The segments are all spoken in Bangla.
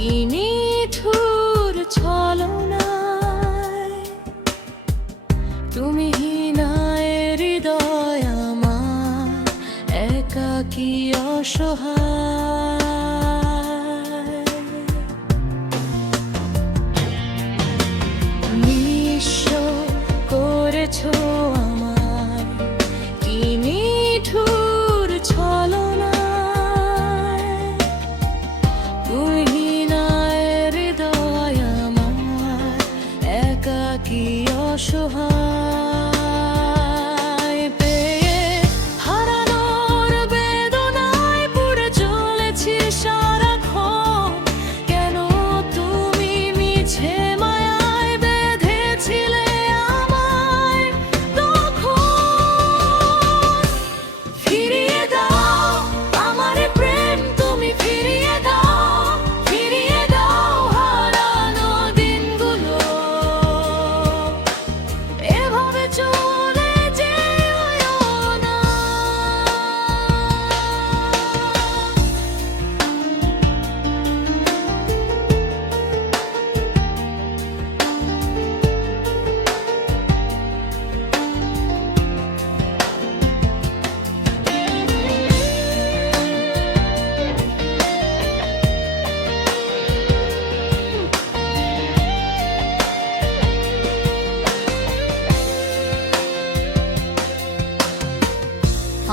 কি নিঠুর ছলনায় তুমি হীনায় হৃদয় আমার একাকী অসহায়। নিঃস্ব করেছো আমার কি নিঠুর ছলনায় তুমি হীনায় হৃদয় আমার একাকী অসহায়। পেয়ে হারানোর বেদনায় পুড়ে চলেছি সারাক্ষণ, কেন তুমি মিছে মায়ায় বেঁধেছিলে আমায় তখন। ফিরিয়ে দাও আমার প্রেম, তুমি ফিরিয়ে দাও, ফিরিয়ে দাও হারানো দিনগুলো। এভাবে চলে যেও না।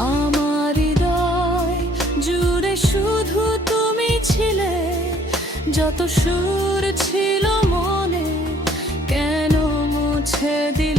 আমার হৃদয় জুড়ে শুধু তুমি ছিলে, যত সুর ছিল মনে কেন মুছে দিলে?